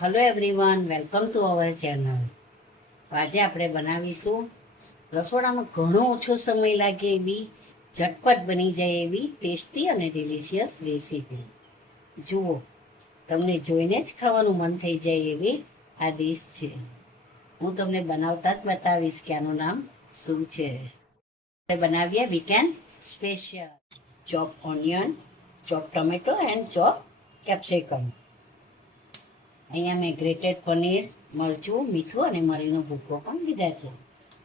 Hello everyone, welcome to our channel. આજે આપણે બનાવીશું રસોડામાં ઘણો ઓછો સમય લાગે એવી ઝટપટ બની જાય એવી ટેસ્ટી અને ડિલિશિયસ રેસીપી. જુઓ, તમને જોઈને જ ખાવાનું મન થઈ જાય એવી આ ડીશ છે. હું તમને બનાવતા જ બતાવીશ કે આનું નામ શું છે. આપણે બનાવીએ weekend special. Chop onion, chop tomato and chop capsicum. અહીંયા મેં ગ્રેટેડ પનીર, મરચું, મીઠું અને મરીનો ભૂકો પણ લીધા છે.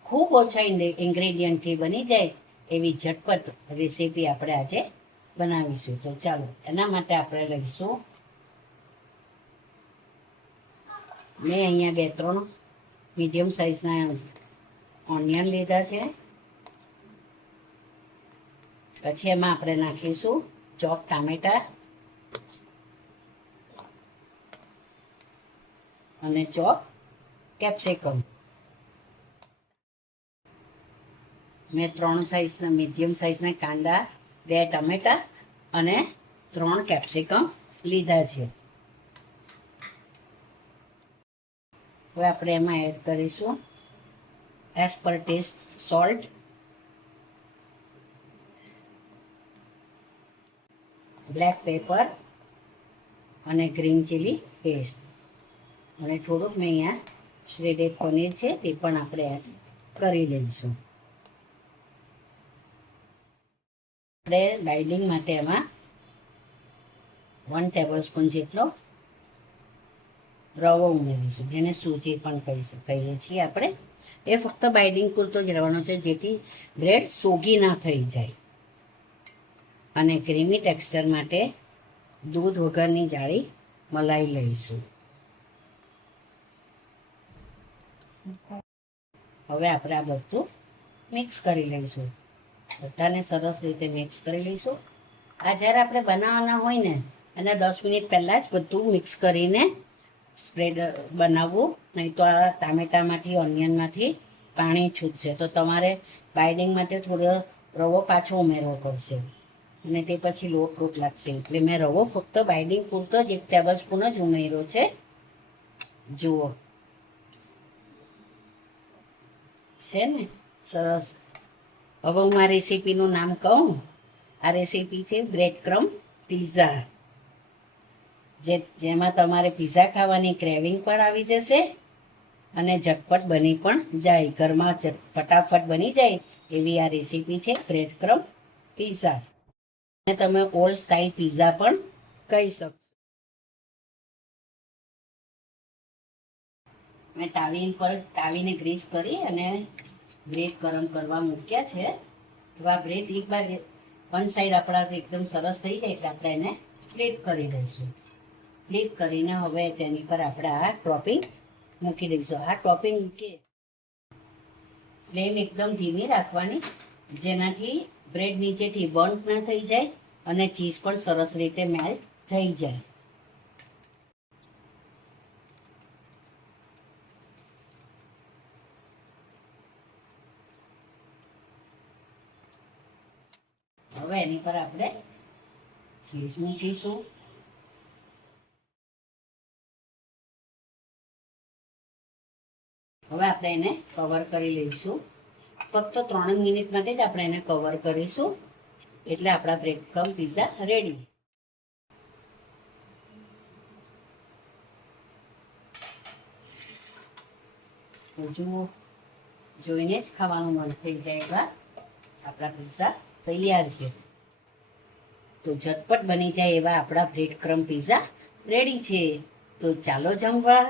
ખૂબ ઓછા ઇન્ગ્રેડિયન્ટથી બની જાય એવી ઝટપટ રેસીપી આપણે આજે બનાવીશું. તો ચાલો, એના માટે આપણે લઈશું, મેં અહીંયા 2-3 મીડિયમ સાઇઝના ઓનિયન લીધા છે. પછી એમાં આપણે નાખીશું ચોપ ટામેટા અને ચોપ કેપ્સિકમ. મેં 3 સાઇઝના મીડિયમ સાઇઝના કાંદા, 2 ટમેટા અને 3 કેપ્સિકમ લીધા છે. હવે આપણે એમાં એડ કરીશું as per taste salt, black pepper અને ગ્રીન ચીલી પેસ્ટ. અને થોડુંક મેં અહીંયા શ્રેડેડ પનીર છે તે પણ આપણે એડ કરી લઈશું. આપણે બાઇડિંગ માટે એમાં 1 ટેબલસ્પૂન જેટલો રવો ઉમેરીશું, જેને સૂજી પણ કહીએ છીએ આપણે. એ ફક્ત બાઇડિંગ પૂરતો જ રહેવાનો છે, જેથી બ્રેડ સોગી ના થઈ જાય. અને ક્રીમી ટેક્સચર માટે દૂધ વગરની જાડી મલાઈ લઈશું. હવે આપણે આ બધું મિક્સ કરી લઈશું. બધાને સરસ રીતે મિક્સ કરી લઈશું. આ જ્યારે આપણે બનાવવાના હોય ને એના 10 મિનિટ પહેલાં જ બધું મિક્સ કરીને સ્પ્રેડ બનાવવું, નહીં તો આ ટામેટામાંથી, ઓનિયનમાંથી પાણી છૂટશે. તો તમારે બાઇડિંગ માટે થોડો રવો પાછો ઉમેરવો પડશે અને તે પછી લોટ લાગશે. એટલે મેં રવો ફક્ત બાઇડિંગ પૂરતો જ 1 ટેબલસ્પૂન જ ઉમેર્યો છે. જુઓ, છે ને સરસ. હવે હું આ રેસીપીનું નામ કહું. આ રેસીપી છે બ્રેડ ક્રમ્બ પિઝા, જેમાં તમારે પિઝા ખાવાની ક્રેવિંગ પણ આવી જશે અને ઝટપટ બની પણ જાય. ઘરમાં ફટાફટ બની જાય એવી આ રેસીપી છે બ્રેડ ક્રમ્બ પિઝા. અને તમે ઓલ્ડ સ્ટાઇલ પિઝા પણ કહી શકશો. મેં તાવીને ગ્રીસ કરી અને બ્રેડ ગરમ કરવા મૂક્યા છે. તો આ બ્રેડ એક બાર 1 સાઈડ આપણા એકદમ સરસ થઈ જાય એટલે આપણે એને ફ્લિપ કરી દઈશું. ફ્લિપ કરીને હવે તેની પર આપણે આ ટોપિંગ મૂકી દઈશું. આ ટોપિંગ મૂકીએ, ફ્લેમ એકદમ ધીમી રાખવાની, જેનાથી બ્રેડ નીચેથી બર્ન્ટ ના થઈ જાય અને ચીઝ પણ સરસ રીતે મેલ્ટ થઈ જાય. હવે એની પર આપણે ચીઝ મૂકીશું. હવે આપણે એને કવર કરી લઈશું. ફક્ત 3 મિનિટ માટે જ આપણે એને કવર કરીશું, એટલે આપણા બ્રેડ ક્રમ્બ પિઝા રેડી. તો જુઓ, જોઈને જ ખાવાનું મન થઈ જાય એવા આપણા પિઝા તૈયાર છે. તો ઝટપટ બની જાય એવા આપણા બ્રેડ ક્રમ્બ પિઝા રેડી છે. તો ચાલો જમવા.